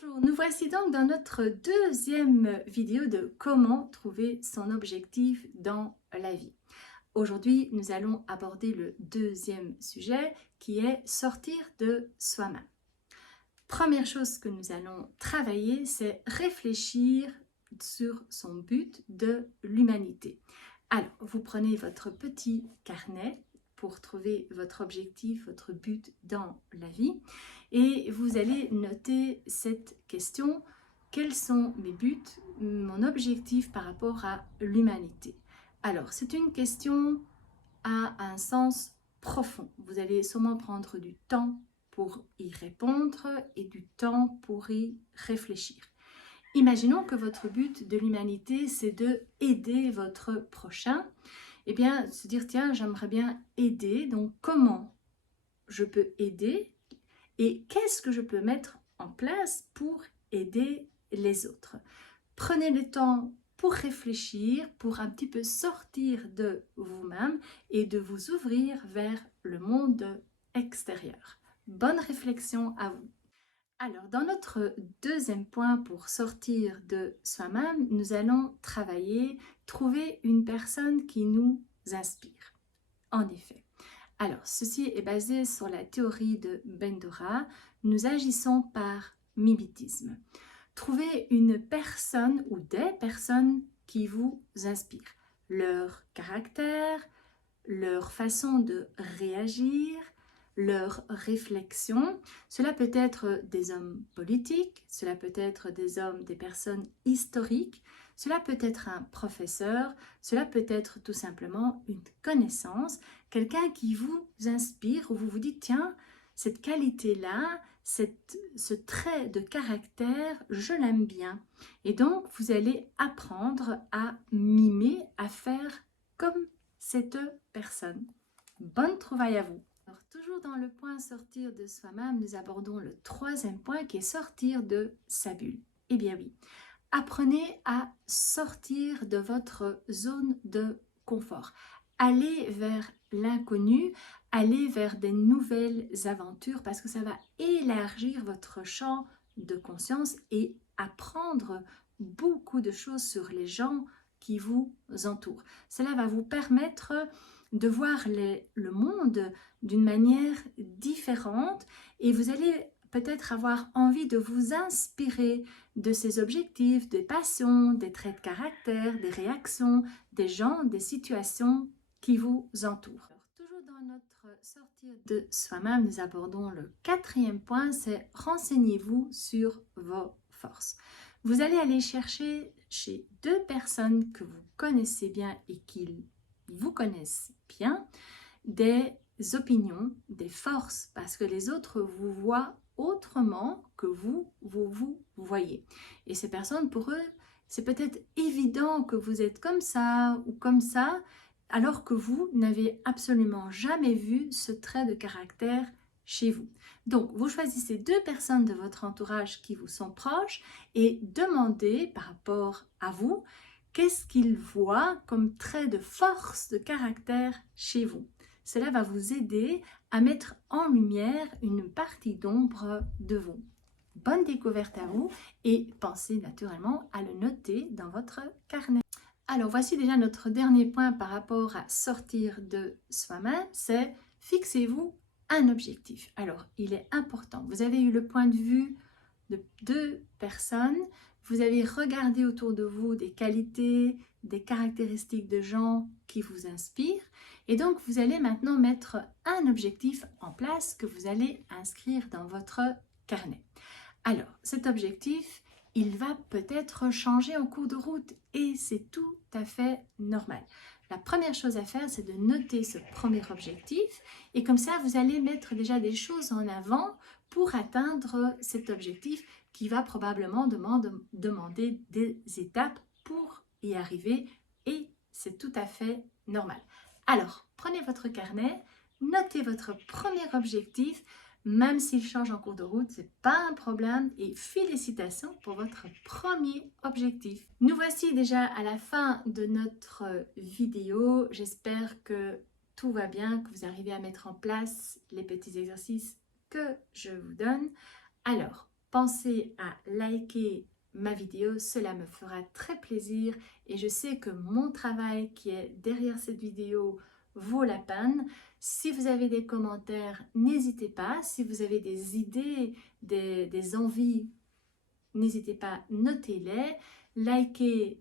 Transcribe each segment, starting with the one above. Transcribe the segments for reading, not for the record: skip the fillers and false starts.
Bonjour, nous voici donc dans notre deuxième vidéo de comment trouver son objectif dans la vie. Aujourd'hui, nous allons aborder le deuxième sujet qui est sortir de soi-même. Première chose que nous allons travailler, c'est réfléchir sur son but de l'humanité. Alors, vous prenez votre petit carnet pour trouver votre objectif, votre but dans la vie et vous allez noter cette question: quels sont mes buts, mon objectif par rapport à l'humanité? Alors, c'est une question à un sens profond. Vous allez sûrement prendre du temps pour y répondre et du temps pour y réfléchir. Imaginons que votre but de l'humanité, c'est de aider votre prochain. Eh bien, se dire, tiens, j'aimerais bien aider, donc comment je peux aider et qu'est-ce que je peux mettre en place pour aider les autres? Prenez le temps pour réfléchir, pour un petit peu sortir de vous-même et de vous ouvrir vers le monde extérieur. Bonne réflexion à vous. Alors, dans notre deuxième point pour sortir de soi-même, nous allons trouver une personne qui nous inspire. En effet. Alors, ceci est basé sur la théorie de Bandura. Nous agissons par mimétisme. Trouvez une personne ou des personnes qui vous inspirent. Leur caractère, leur façon de réagir, leur réflexion. Cela peut être des hommes politiques, cela peut être des personnes historiques, cela peut être un professeur, cela peut être tout simplement une connaissance, quelqu'un qui vous inspire, où vous vous dites, tiens, cette qualité-là, ce trait de caractère, je l'aime bien. Et donc, vous allez apprendre à mimer, à faire comme cette personne. Bonne trouvaille à vous. Alors, toujours dans le point sortir de soi-même, nous abordons le troisième point qui est sortir de sa bulle. Eh bien oui, apprenez à sortir de votre zone de confort. Allez vers l'inconnu, allez vers des nouvelles aventures parce que ça va élargir votre champ de conscience et apprendre beaucoup de choses sur les gens qui vous entourent. Cela va vous permettre de voir le monde d'une manière différente et vous allez peut-être avoir envie de vous inspirer de ces objectifs, des passions, des traits de caractère, des réactions, des gens, des situations qui vous entourent. Alors, toujours dans notre sortir de soi-même, nous abordons le quatrième point, c'est renseignez-vous sur vos forces. Vous allez aller chercher chez deux personnes que vous connaissez bien et qui vous connaissent bien, des opinions, des forces, parce que les autres vous voient autrement que vous voyez. Et ces personnes, pour eux, c'est peut-être évident que vous êtes comme ça ou comme ça, alors que vous n'avez absolument jamais vu ce trait de caractère chez vous. Donc, vous choisissez deux personnes de votre entourage qui vous sont proches et demandez par rapport à vous, qu'est-ce qu'ils voient comme trait de force de caractère chez vous. Cela va vous aider à mettre en lumière une partie d'ombre de vous. Bonne découverte à vous et pensez naturellement à le noter dans votre carnet. Alors voici déjà notre dernier point par rapport à sortir de soi-même, c'est fixez-vous un objectif. Alors il est important, vous avez eu le point de vue de deux personnes, vous avez regardé autour de vous des qualités, des caractéristiques de gens qui vous inspirent et donc vous allez maintenant mettre un objectif en place que vous allez inscrire dans votre carnet. Alors cet objectif, il va peut-être changer en cours de route et c'est tout à fait normal. La première chose à faire, c'est de noter ce premier objectif et comme ça, vous allez mettre déjà des choses en avant pour atteindre cet objectif qui va probablement demander des étapes pour y arriver et c'est tout à fait normal. Alors, prenez votre carnet, notez votre premier objectif, même s'il change en cours de route, ce n'est pas un problème et félicitations pour votre premier objectif. Nous voici déjà à la fin de notre vidéo. J'espère que tout va bien, que vous arrivez à mettre en place les petits exercices que je vous donne. Alors, pensez à liker ma vidéo, cela me fera très plaisir et je sais que mon travail qui est derrière cette vidéo vaut la peine. Si vous avez des commentaires, n'hésitez pas. Si vous avez des idées, des envies, n'hésitez pas, notez-les. Likez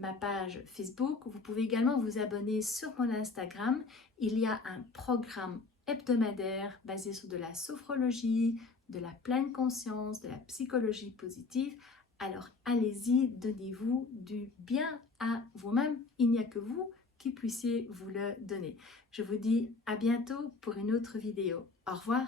ma page Facebook. Vous pouvez également vous abonner sur mon Instagram. Il y a un programme hebdomadaire basé sur de la sophrologie, de la pleine conscience, de la psychologie positive. Alors allez-y, donnez-vous du bien à vous-même. Il n'y a que vous qui puissiez vous le donner. Je vous dis à bientôt pour une autre vidéo. Au revoir.